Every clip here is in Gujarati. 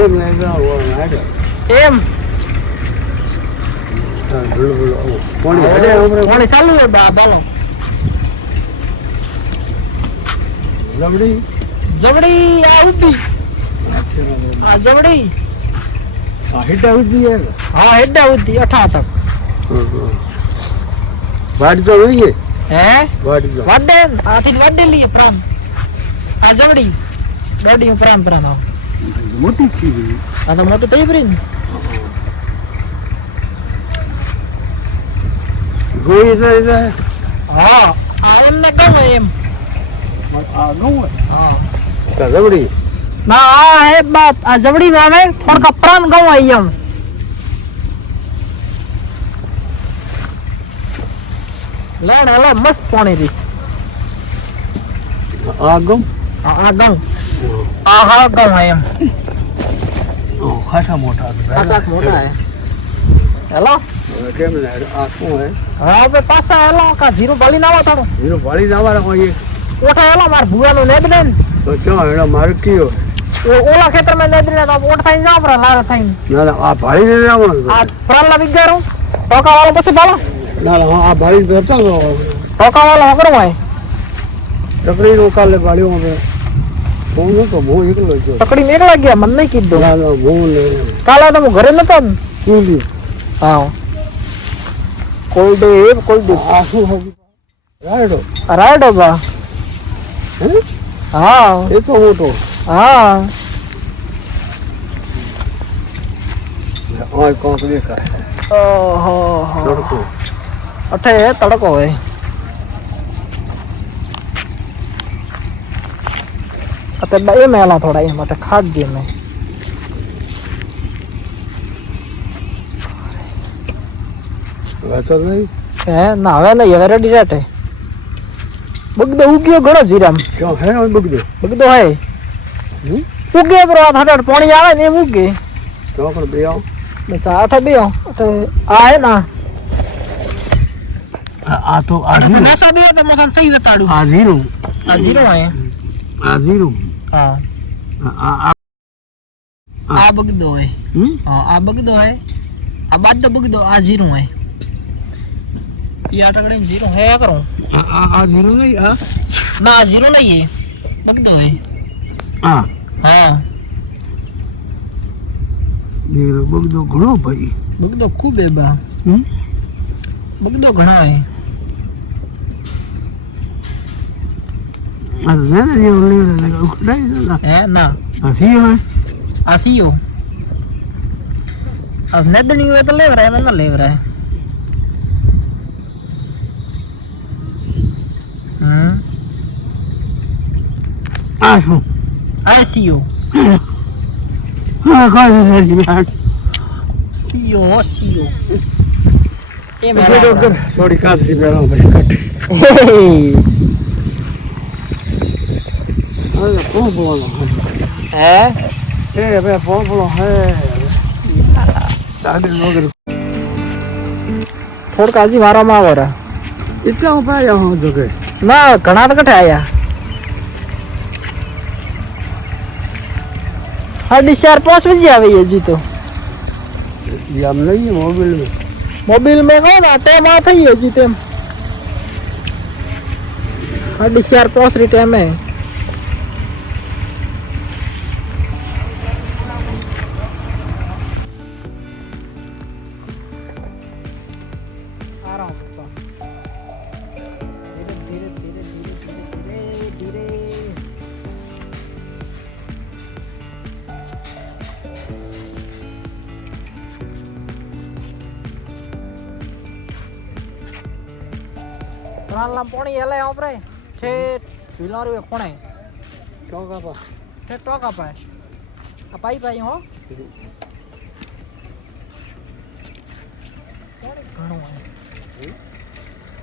એમ કોણ ચાલુ હે બાલો જબડી જબડી આ ઉડી આ જબડી હેડા ઉડી હા હેડા ઉડી 18 તક વાડી તો હોઈએ હે વાડી તો વાડે આથી વાડે લીએ પ્રામ આ જબડી ડોડી પ્રામ પ્રામ મોટી છે આ તો મોટું થઈ પરી ગોઈ છે હા આ એમને ગમે એમ આ નો હા જબડી ના આ હે બાત આ જબડી માં આવે થોડકા પ્રાણ ગવાય એમ લેણ હલા મસ્ત પાણી રી આ ગમ આ ગમ આ હા ગમ એમ ખાસા મોટા પાસા મોટા હે હેલો કેમ ને આ શું હે હા બે પાસા હેલો કા જીરો બાલી નાવા થોડો હીરો વાળી જવાના હોય ઓઠા હેલો માર ભુવાનો નેદ ને તો ચો એનો માર કયો ઓલા ખેતર માં નેદ ને તો ઓઠ થઈને જાવ પર લાર થઈને ના ના આ ભાળી ને જવાનું આ પ્રાણલા વિગારો ટોકા વાળો પછી બાલો ના ના આ ભાળી બેઠા ટોકા વાળો હકરો હોય ટકરી નો કાલે ભાળ્યો હવે હું તો બહુ એકલો જ પકડી મેકલા ગયા મને નહીં કીધું ના ના બહુ લે કાલે તો હું ઘરે નતો ને કીધી હા કોલ દે આ શું હતું રાયડો રાઈડો બા હે હા એ તો મોટો હા ઓય કોક દેખાય ઓહો તડકો અઠે તડકો હોય અતે બે મેલા થોડા એ માટે ખાટજે મે વાતો નહીં હે ના હવે નહીં હવે રેડી રેટે બગદો ઉગ્યો ઘણો જીરામ ક્યાં હે ઓય બગડે બગદો હે ઉગે બ્રો આ હટાડ પાણી આવે ને એમ ઉગે તો પણ બે આવ બસ આઠે બે અઠે આ હે ના આ તો આ નસા બે તો મતન સહી બતાડું આ ઝીરો આ જીરો હે આ ઝીરો હા આ આ બગદો હે હા આ બગદો હે આ બાદ બગદો આ જીરો હે ये अटकड़े में जीरो है करो આ ઝીરો નહીં આ ना जीरो नहीं है बगदो है હા हाँ ઝીરો બગડો ઘણો ભાઈ बगदो खूब है बा बगदो घना है આ ને ને યો લે ઉખડાઈ ના है ना આ સીયો હે आसियो अब नदनी हुए तो ले रहा है ना ले रहा है આ શું आसियो હા કોઈ નથી सीओ सीओ ये મેરો मेरा થોડી કાસી મેરો ભાઈ કટ હવે કોણ બોલો है એ બે ફોન બોલો હે દાદી વગર थोड़ काजी मारा मा हो रहा इतना उपाय हो जगे ना घना तो कटे आया 4:30 बजे आवे ये जी तो ये हम नहीं है मोबाइल में कौन आते हैं माथा ही है जी तेम 4:30 टाइम है પ્રાણલામ પોણી એલે ઓપરે ઠેઠ વિલારી એક કોણે चौका पा ઠેઠ ટોકા પાય આ પાઈ પાઈ હો પોણી ઘણો હે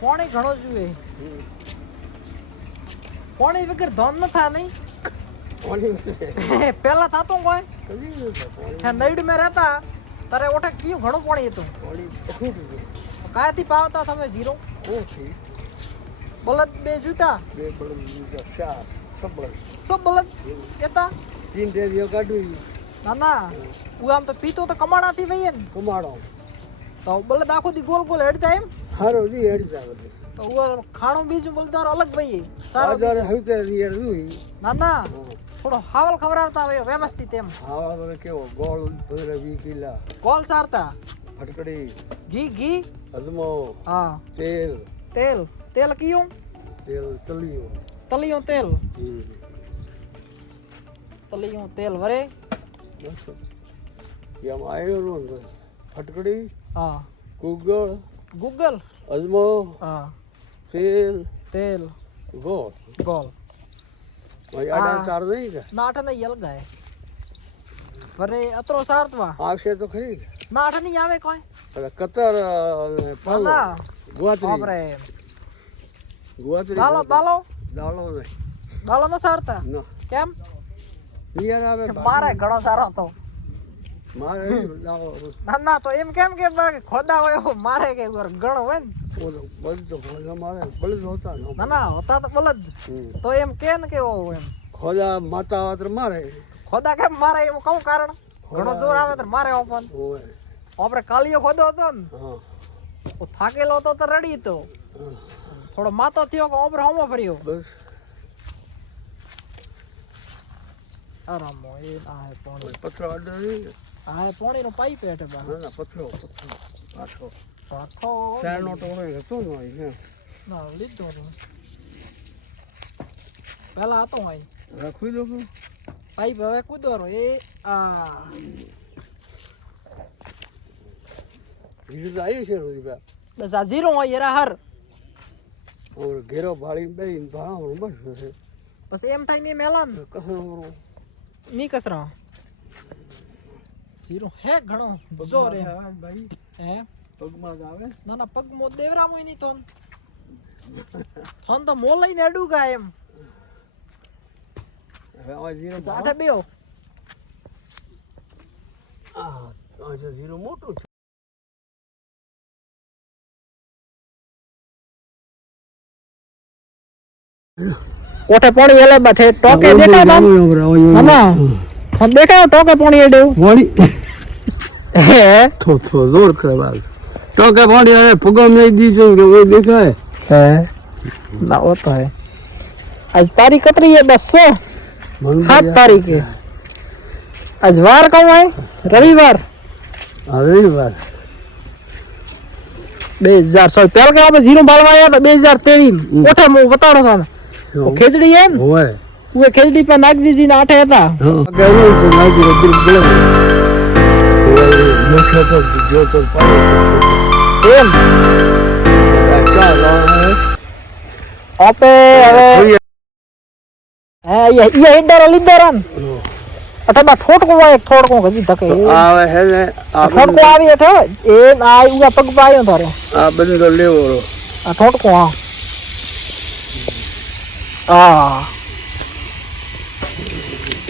પોણી ઘણો જોઈએ પોણી વગર ધોન ન થા નહીં પેલા થાતું કોઈ નઈડ में रहता તારે ઓઠે કયું ઘણું પાણી હતું કાયાથી પાવતા તમે જીરો બળદ બે જૂતા सब सब बलद येता 3 दे दियो काढू ના ના તું આમ તો પીતો તો કમાડાથી વઈએ ને કમાડો તો બલદ આખો દી ગોલ ગોલ હેડતા એમ હારો દી હેડ જાવ તો ખાણું બીજું બલદાર અલગ વઈએ સારો આધાર હવતે દી યાર જોઈ ના ના થોડો હાવલ ખવડાવતા હોય વ્યવસ્થિત એમ હાવા તો કેવો ગોળ 15-20 કિલા ગોલ સારતા ફટકડી ઘી ઘી અજમો હા તેલ તેલ તેલ કયું તેલ તલિયો તલિયું તેલ તલિયું તેલ વરે બસ યમ આયો નો ફટકડી હા ગુગળ ગૂગલ અજમો હા તેલ તેલ ગોળ ગોલ ભાઈ આડા ચાર નહીં કે નાટ ને યલગાય વરે અતરો સારતવા આવશે તો ખરી નાટ નહીં આવે કોઈ એટલે કતર પાલો ના ગુવાતરી બાપરે ગુવાતરી દાલો દાલો દાલો નહીં દાલો ન સારતા ના કેમ નિયર આવે મારે ઘણો સારો હતો મારે દાલો ના ના તો એમ કેમ કે ખોદા હોય એવું મારે કે ઘણો હોય ને ઓલો બળદ તો ખોદા મારે બળદ હોતા ના ના હોતા તો બલદ તો એમ કે ને કેવો એમ ખોદા માતા વાતર મારે ખોદા કેમ મારે એવું કઉ કારણ ઘણો જોર આવે તો મારે ઓપન ઓય આપણે કાલિયો ખોદો હતો ને હા તો થાકેલો હતો તો રડી તો થોડો માતો થયો કે ઓપરે હોમો ફર્યો બસ આરામો એ આ હે પાણી પથરો આડો નહીં આ હે પાણીનો પાઇપ હેઠે બા ના પથરો પાછો પાછો ચારનો ટોળો હતો ને હોય ના લીધો ને પેલા હતો અહીં રાખવી દો પાઇપ હવે કૂદવાનો એ આ બીજું તો આવ્યું છે રોજી બસ આ ઝીરો હોય યરા હર હવે ઘેરો ભાળી બેન ભાવ બસ પછી એમ થાય ને મેલાન કસો ની કસરા ઝીરો હે ઘણો જોર હે ભાઈ હે પગમાં આવે ના ના પગ મો દેવરા મોય ની તોન થોન તો મો લઈને અડુગા એમ હવે આ જીરો સાઠે બેઓ આ જીરો મોટું છે ઓઠે પાણી એલે બેઠે ટોકે દેખાય બામ ના ના હમ દેખાય ટોકે પાણી એડે વળી હે થો જોર કરવા તો કે વળી હવે ફુગમ નહીં દીધું કે वो દેખાય है ना होता है आज तारीख कतरी है बस 7 तारीख है आज वार कब है रविवार રવિવાર 2000 પહેલ કે આપણે જીરો બાળવા આવ્યા હતા 2023 ઓઠે હું બતાડો था खिचड़ी है હોય वो खिचड़ी पे नागजी जी ने आठे था ગયું તો નાગી રબી ગળે મુખ્ય તો જો તો પાડે एम ચાલ आपे હવે હે ये हेडर લીધરન અઠબા ઠોટકો હોય ઠોટકો ગજી ધકે આવે હે ને આ ઠોટકો આવી એઠો એ આ ઉગા પગ પાયો તારે આ બંદો લેવો આ ઠોટકો હા હા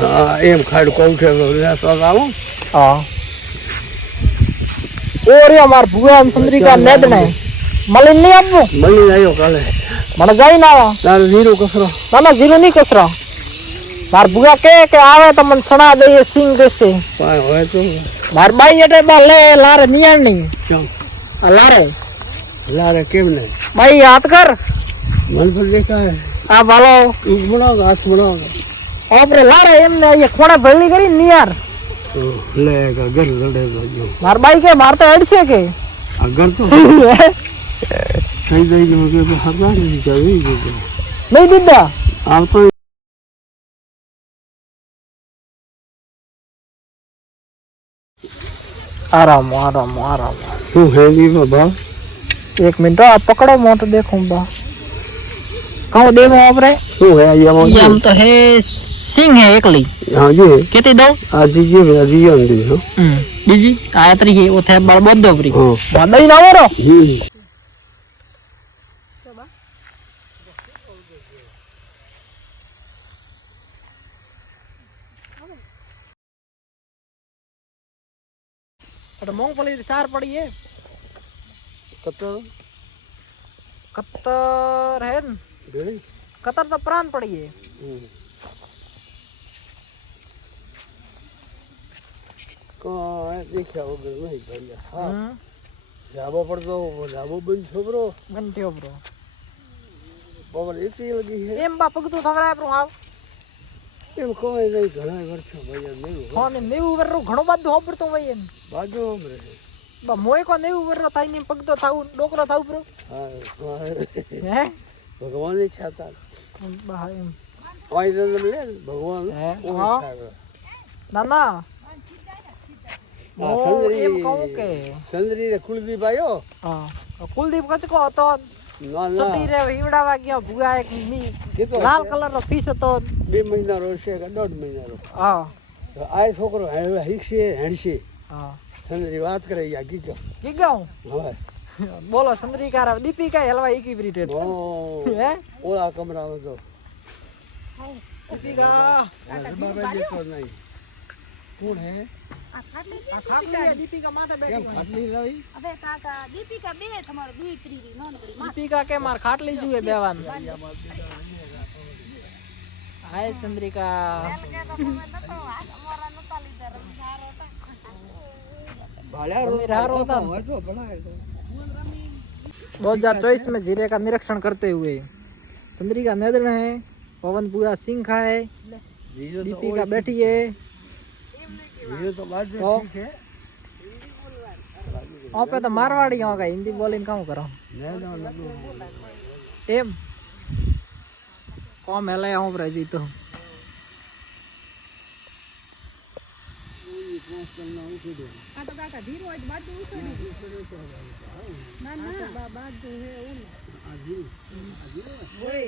હા એમ ખાડ કોણ છે લેસો આવો હા ઓરે અમાર ભુવન ચંદ્રિકા નેદણે મલિન નહીં આપવું મળી આવ્યો કાલે મને જાય ના તારે જીરો કસરો ના ના જીરો નહીં કસરો માર ભુગા કે આવે તો મને સણા દઈએ સિંગ દેશે પાય હોય તો માર બાઈ એટલે બા લે લારે નિયાણ નહીં ક્યાં આ લારે લારે કેમ નહીં બાઈ હાથ કર મન પર દેખાય આ ભાલો ઈજ બનાવો હાથ બનાવો આપણે લારે એમને અહીંયા ખોણે ભરલી કરી નિયાર લે ઘર લડે જો માર બાઈ કે માર તો હેડશે કે આ ઘર તો થઈ જાય કે હરવા નહીં જાવી નહીં દીધા આવતો आराम आराम आराम શું હે ની બાબા 1 मिनट आप पकड़ो मोट देखो बा कहो देवो आपरे શું હે અહીંયા ये हम तो है सिंह है एकली હા જે केती दो આ દીજે દીજે અંદી હો बीजी आयतरी है वो थे बड़ बोध दोबरी હા बादई ना वरो अरे मूंगफली सार पड़ी है કતર कतर है न? ગળી कतर तो प्राण पड़ी है કાંઈ દેખ્યા વગર નહીં ભાઈ. હા હમ ધાબા પર તો ધાબો બંધ છોકરો બંટ્યો બ્રો પવન એટલી લગી છે એમ બા પગતું થવરાય બ્રો આવ એમ કોઈ નહીં ઘણા વર્ષો ભાઈ નહીં ફોન નેવું વરરો ઘણો બધું હોબરતો હોય એમ બાજુ હમરે બા મોય કો નેવું વરરો થાય ને પગતો થાવું ડોકરો થાવ બ્રો હા હે ભગવાન ઈચ્છા હતા બા એમ ઓય જન્મ લે ને ભગવાન હે? ઓય હા. ઈચ્છા કરે. ના ના હા, હું સંદરી- એમ કહું કે સંદરી ને કુલદીપ આવ્યો હા કુલદીપ કચકો હતો ના સટી ના રે હીવડાવા ગયો ભૂગા એક ની કીધો લાલ કલર નો પીસ હતો 2 મહિનાનો છે કે 1.5 મહિનાનો હા તો આ છોકરો હવે હિકશે હેણશે હા સંદરી વાત કરે યા કીધો કી ગાઉં હવે બોલો ચંદ્રિકા દીપિકા હલવા ઈકી બ્રિટેડ ઓ હે ઓલા કમરામાં તો દીપિકા બાબા જેતો નહીં કોણ હે આ ખાટલી આ ખાટલી દીપિકા માથે કેમ બેઠી હોય ખાટલી લાવી હવે કાકા દીપિકા બે તમારો દીકરી રી નોનકડી માં દીપિકા કે માર ખાટલી શું બેવાન હાય ચંદ્રિકા भाड़ा रारो था। હોય તો ભણાય તો 2024 में जीरे का निरीक्षण करते हुए चंद्रिका नेदन है पवन पूरा सिंह है જીરો તો दीपिका बैठी है જીરો તો બાદ તો? ઠીક है वहाँ पे तो मारवाड़ी होगा हिंदी बोली काम करो ना एम कौन मेला यहाँ पर जी तो આ તો કાકા ધીરો જ બાજુ ઉછળી ના ના બાજુ હે ઓલું ઓય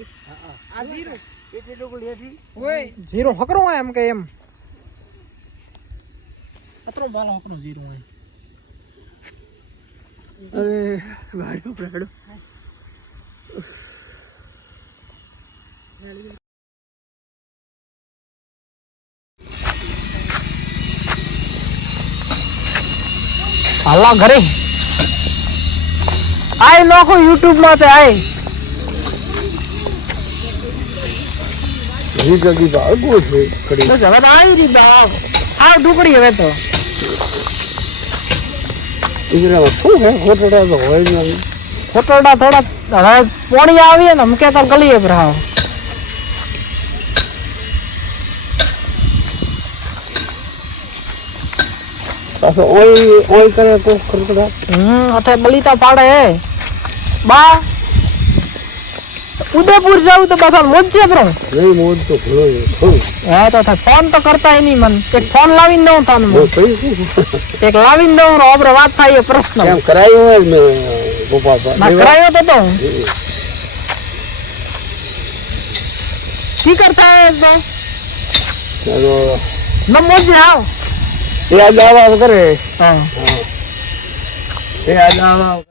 આ ધીરો એટલે ડોકલી હતી ઓય जीरो हकरो है हम के एम अतरो बाला हकरो जीरो है અરે ગાડીઓ પ્રાડો हल्ला घरे आए लोगो यूट्यूब में पे आए રી ગગી ભાગો છે ખડી बस હવે તો આવી રહી બાપ આ ઢુકડી હવે તો ઇજરામાં શું હે ખોટડા તો હોય નહીં ફોટોડા થોડા હવે પોણી આવીએ ને મુકે તો ગલીએ પર હાવ પાછો ઓય ઓય કરે તો ખોટડા અઠે બલીતા પાડે હે બા ઉદયપુર જાવ તો બધા મોજે બ્રો નહીં મોજ તો ભલો છે શું હે તો થાય ફોન તો કરતા નહીં મન એક ફોન લાવીને દઉં તાન બહુ કઈ શું એક લાવીને દઉં રો આપણે વાત થાય એ પ્રશ્ન કેમ કરાયું હોય મેં ગોપાલ ના કરાયો તો કી કરતા હે તો ચાલો ન મોજે આવ એ આ દાવા કરે હા એ આ દાવા